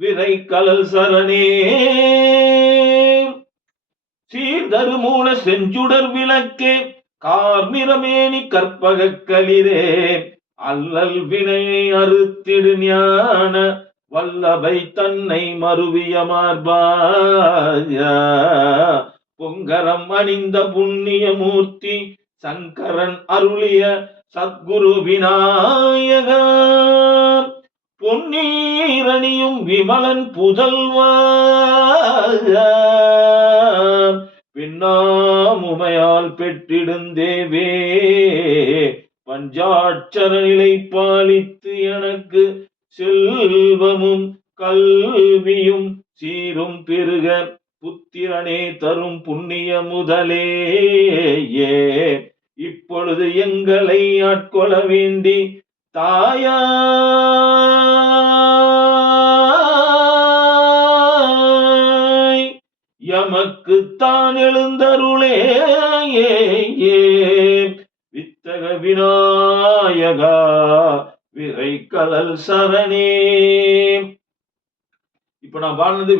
விரை கலல் சரணே சீர்தரு மூல செஞ்சுடர் விளக்கே கார்நிறமேனி கற்பகக் களிரே அல்லல் வினையை அறுத்திடு ஞான வல்லபை தன்னை மருவிய மார்பாய பொங்கரம் அணிந்த புண்ணிய மூர்த்தி சங்கரன் அருளிய சத்குரு விநாயக பொன்னீரணியும் விமலன் புதல்வா பின்னாமுமையால் பெற்றிடுந்தேவே பஞ்சாட்சர நிலை பாலித்து எனக்கு செல்வமும் கல்வியும் சீரும் பெருக புத்திரனே தரும் புண்ணிய முதலே இப்பொழுது எங்களை ஆட்கொள்ள வேண்டி தாயா எமக்குத்தான் எழுந்தருளே வித்தக விநாயகா விரை கலல் சரணே. இப்ப நான் பாடினது